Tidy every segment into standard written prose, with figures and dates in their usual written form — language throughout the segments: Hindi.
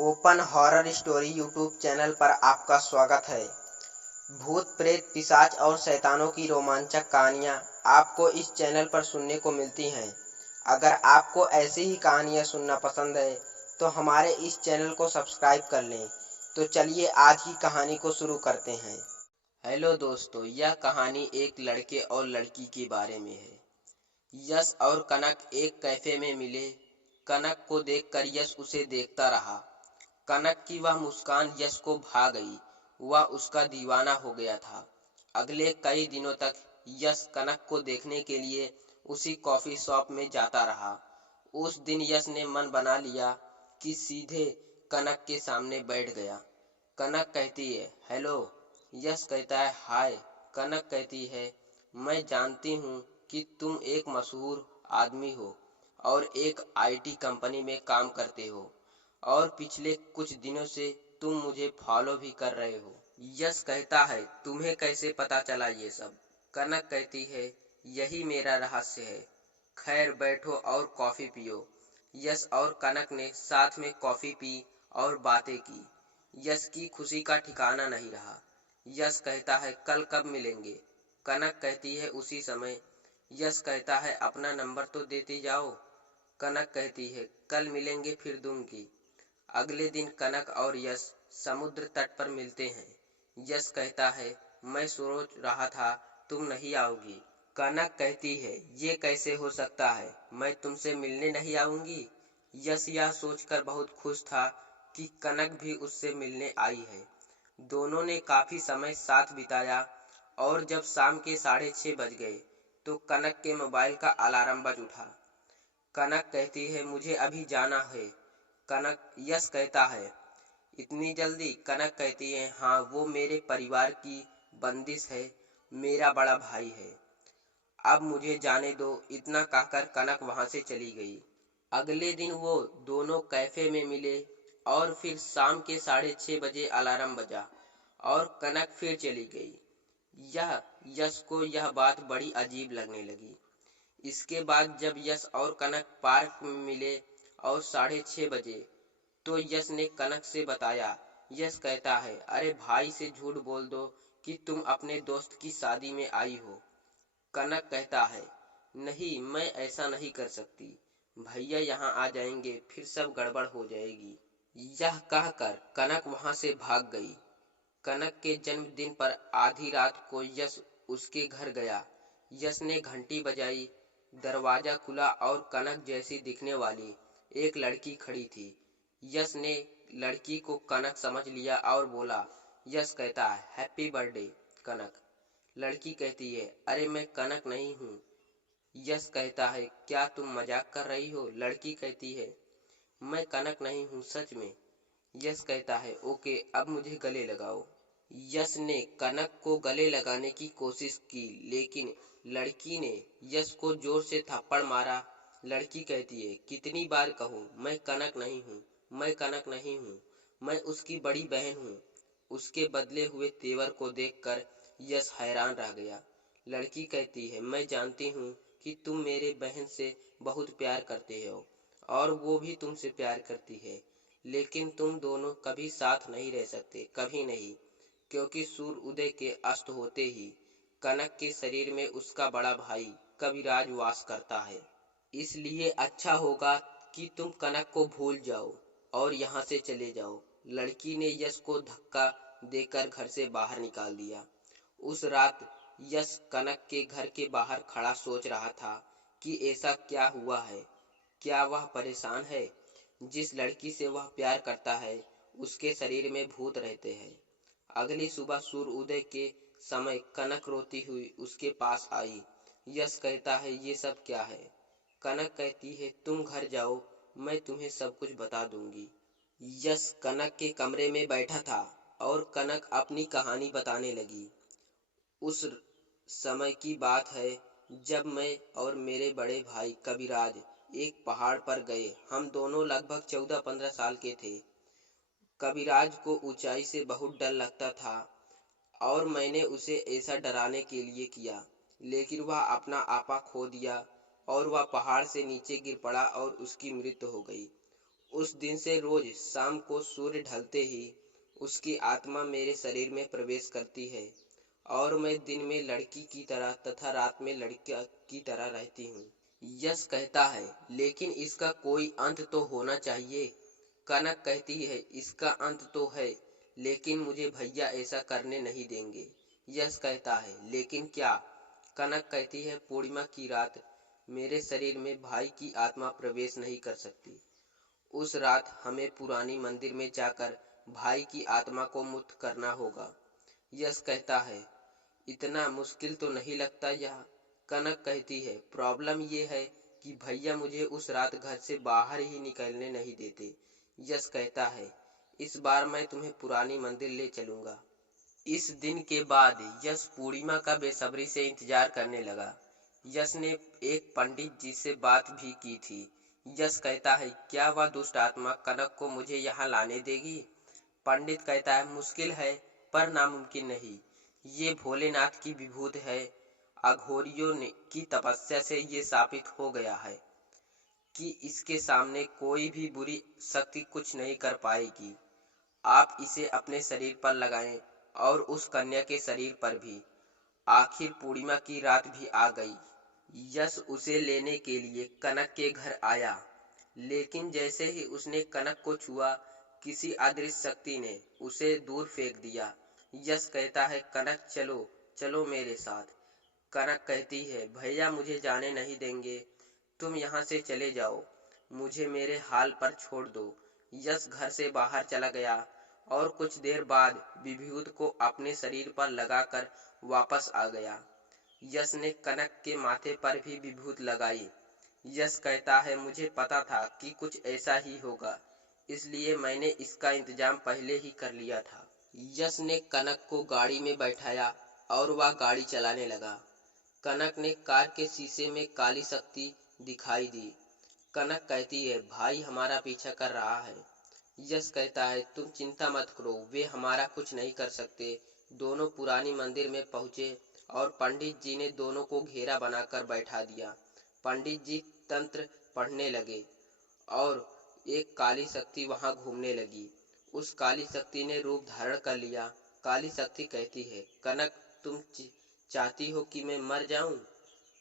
Open horror story YouTube channel पर आपका स्वागत है। भूत प्रेत पिशाच और शैतानों की रोमांचक कहानियाँ आपको इस चैनल पर सुनने को मिलती हैं। अगर आपको ऐसी ही कहानियाँ सुनना पसंद है तो हमारे इस चैनल को सब्सक्राइब कर लें। तो चलिए आज की कहानी को शुरू करते हैं। हेलो दोस्तों, यह कहानी एक लड़के और लड़की के बारे में है। यश और कनक एक कैफे में मिले। कनक को देखकर यश उसे देखता रहा। कनक की वह मुस्कान यश को भा गई। वह उसका दीवाना हो गया था। अगले कई दिनों तक यश कनक को देखने के लिए उसी कॉफी शॉप में जाता रहा। उस दिन यश ने मन बना लिया कि सीधे कनक के सामने बैठ गया। कनक कहती है हेलो। यश कहता है हाय। कनक कहती है मैं जानती हूँ कि तुम एक मशहूर आदमी हो और एक आईटी कंपनी में काम करते हो और पिछले कुछ दिनों से तुम मुझे फॉलो भी कर रहे हो। यश कहता है तुम्हें कैसे पता चला ये सब? कनक कहती है यही मेरा रहस्य है। खैर बैठो और कॉफी पियो। यश और कनक ने साथ में कॉफी पी और बातें की। यश की खुशी का ठिकाना नहीं रहा। यश कहता है कल कब मिलेंगे? कनक कहती है उसी समय। यश कहता है अपना नंबर तो देते जाओ। कनक कहती है कल मिलेंगे फिर दूंगी। अगले दिन कनक और यश समुद्र तट पर मिलते हैं। यश कहता है मैं सोच रहा था तुम नहीं आओगी। कनक कहती है ये कैसे हो सकता है, मैं तुमसे मिलने नहीं आऊंगी। यश यह सोचकर बहुत खुश था कि कनक भी उससे मिलने आई है। दोनों ने काफी समय साथ बिताया और जब शाम के 6:30 बज गए तो कनक के मोबाइल का अलार्म बज उठा। कनक कहती है मुझे अभी जाना है। यश कहता है इतनी जल्दी? कनक कहती है हाँ, वो मेरे परिवार की बंदिश है, मेरा बड़ा भाई है, अब मुझे जाने दो। इतना कहकर कनक वहां से चली गई। अगले दिन वो दोनों कैफे में मिले और फिर शाम के 6:30 बजे अलार्म बजा और कनक फिर चली गई। यश को यह बात बड़ी अजीब लगने लगी। इसके बाद जब यश और कनक पार्क में मिले और 6:30 बजे तो यश ने कनक से बताया। यश कहता है अरे भाई से झूठ बोल दो कि तुम अपने दोस्त की शादी में आई हो। कनक कहता है नहीं, मैं ऐसा नहीं कर सकती। भैया यहाँ आ जाएंगे फिर सब गड़बड़ हो जाएगी। यह कहकर कनक वहां से भाग गई। कनक के जन्मदिन पर आधी रात को यश उसके घर गया। यश ने घंटी बजाई। दरवाजा खुला और कनक जैसी दिखने वाली एक लड़की खड़ी थी। यश ने लड़की को कनक समझ लिया और बोला। यश कहता है हैप्पी बर्थडे कनक। लड़की कहती है अरे मैं कनक नहीं हूँ। यश कहता है क्या तुम मजाक कर रही हो? लड़की कहती है मैं कनक नहीं हूँ सच में। यश कहता है ओके, अब मुझे गले लगाओ। यश ने कनक को गले लगाने की कोशिश की लेकिन लड़की ने यश को जोर से थप्पड़ मारा। लड़की कहती है कितनी बार कहूँ मैं कनक नहीं हूँ, मैं कनक नहीं हूँ, मैं उसकी बड़ी बहन हूँ। उसके बदले हुए तेवर को देखकर यश हैरान रह गया। लड़की कहती है मैं जानती हूँ कि तुम मेरे बहन से बहुत प्यार करते हो और वो भी तुमसे प्यार करती है, लेकिन तुम दोनों कभी साथ नहीं रह सकते, कभी नहीं, क्योंकि सूर्य उदय के अस्त होते ही कनक के शरीर में उसका बड़ा भाई कविराज वास करता है। इसलिए अच्छा होगा कि तुम कनक को भूल जाओ और यहाँ से चले जाओ। लड़की ने यश को धक्का देकर घर से बाहर निकाल दिया। उस रात यश कनक के घर के बाहर खड़ा सोच रहा था कि ऐसा क्या हुआ है। क्या वह परेशान है? जिस लड़की से वह प्यार करता है उसके शरीर में भूत रहते हैं। अगली सुबह सूर्य उदय के समय कनक रोती हुई उसके पास आई। यश कहता है ये सब क्या है? कनक कहती है तुम घर जाओ, मैं तुम्हें सब कुछ बता दूंगी। यश कनक के कमरे में बैठा था और कनक अपनी कहानी बताने लगी। उस समय की बात है जब मैं और मेरे बड़े भाई कविराज एक पहाड़ पर गए। हम दोनों लगभग 14-15 साल के थे। कविराज को ऊंचाई से बहुत डर लगता था और मैंने उसे ऐसा डराने के लिए किया, लेकिन वह अपना आपा खो दिया और वह पहाड़ से नीचे गिर पड़ा और उसकी मृत्यु हो गई। उस दिन से रोज शाम को सूर्य ढलते ही उसकी आत्मा मेरे शरीर में प्रवेश करती है और मैं दिन में लड़की की तरह तथा रात में लड़का की तरह रहती हूँ। यश कहता है, लेकिन इसका कोई अंत तो होना चाहिए। कनक कहती है, इसका अंत तो है, लेकिन मुझे भैया ऐसा करने नहीं देंगे। यश कहता है, लेकिन क्या? कनक कहती है, पूर्णिमा की रात मेरे शरीर में भाई की आत्मा प्रवेश नहीं कर सकती। उस रात हमें पुरानी मंदिर में जाकर भाई की आत्मा को मुक्त करना होगा। यश कहता है, इतना मुश्किल तो नहीं लगता यह? कनक कहती है, प्रॉब्लम ये है कि भैया मुझे उस रात घर से बाहर ही निकलने नहीं देते। यश कहता है, इस बार मैं तुम्हें पुरानी मंदिर ले चलूंगा। इस दिन के बाद यश पूर्णिमा का बेसब्री से इंतजार करने लगा। यश ने एक पंडित जी से बात भी की थी। यश कहता है, क्या वह दुष्ट आत्मा कनक को मुझे यहाँ लाने देगी? पंडित कहता है, मुश्किल है पर नामुमकिन नहीं। ये भोलेनाथ की विभूत है। अघोरियों की तपस्या से ये साबित हो गया है कि इसके सामने कोई भी बुरी शक्ति कुछ नहीं कर पाएगी। आप इसे अपने शरीर पर लगाएं और उस कन्या के शरीर पर भी। आखिर पूर्णिमा की रात भी आ गई। यश उसे लेने के लिए कनक के घर आया, लेकिन जैसे ही उसने कनक को छुआ, किसी अदृश्य शक्ति ने उसे दूर फेंक दिया। यश कहता है, कनक चलो चलो मेरे साथ। कनक कहती है, भैया मुझे जाने नहीं देंगे, तुम यहाँ से चले जाओ, मुझे मेरे हाल पर छोड़ दो। यश घर से बाहर चला गया और कुछ देर बाद विभूत को अपने शरीर पर लगाकर वापस आ गया। यश ने कनक के माथे पर भी विभूत लगाई। यश कहता है, मुझे पता था कि कुछ ऐसा ही होगा, इसलिए मैंने इसका इंतजाम पहले ही कर लिया था। यश ने कनक को गाड़ी में बैठाया और वह गाड़ी चलाने लगा। कनक ने कार के शीशे में काली शक्ति दिखाई दी। कनक कहती है, भाई हमारा पीछा कर रहा है। यश कहता है, तुम चिंता मत करो, वे हमारा कुछ नहीं कर सकते। दोनों पुरानी मंदिर में पहुंचे और पंडित जी ने दोनों को घेरा बनाकर बैठा दिया। पंडित जी तंत्र पढ़ने लगे और एक काली शक्ति वहां घूमने लगी। उस काली शक्ति ने रूप धारण कर लिया। काली शक्ति कहती है, कनक तुम चाहती हो कि मैं मर जाऊं?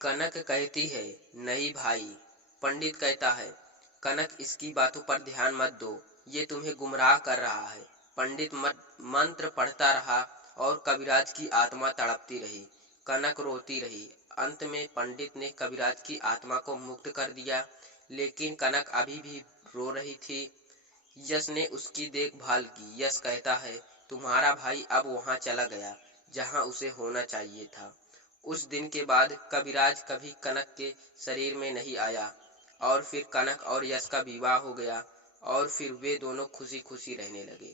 कनक कहती है, नहीं भाई। पंडित कहता है, कनक इसकी बातों पर ध्यान मत दो, ये तुम्हें गुमराह कर रहा है। पंडित मंत्र पढ़ता रहा और कविराज की आत्मा तड़पती रही। कनक रोती रही। अंत में पंडित ने कविराज की आत्मा को मुक्त कर दिया, लेकिन कनक अभी भी रो रही थी। यश ने उसकी देखभाल की। यश कहता है, तुम्हारा भाई अब वहां चला गया जहां उसे होना चाहिए था। उस दिन के बाद कविराज कभी कनक के शरीर में नहीं आया और फिर कनक और यश का विवाह हो गया और फिर वे दोनों खुशी खुशी रहने लगे।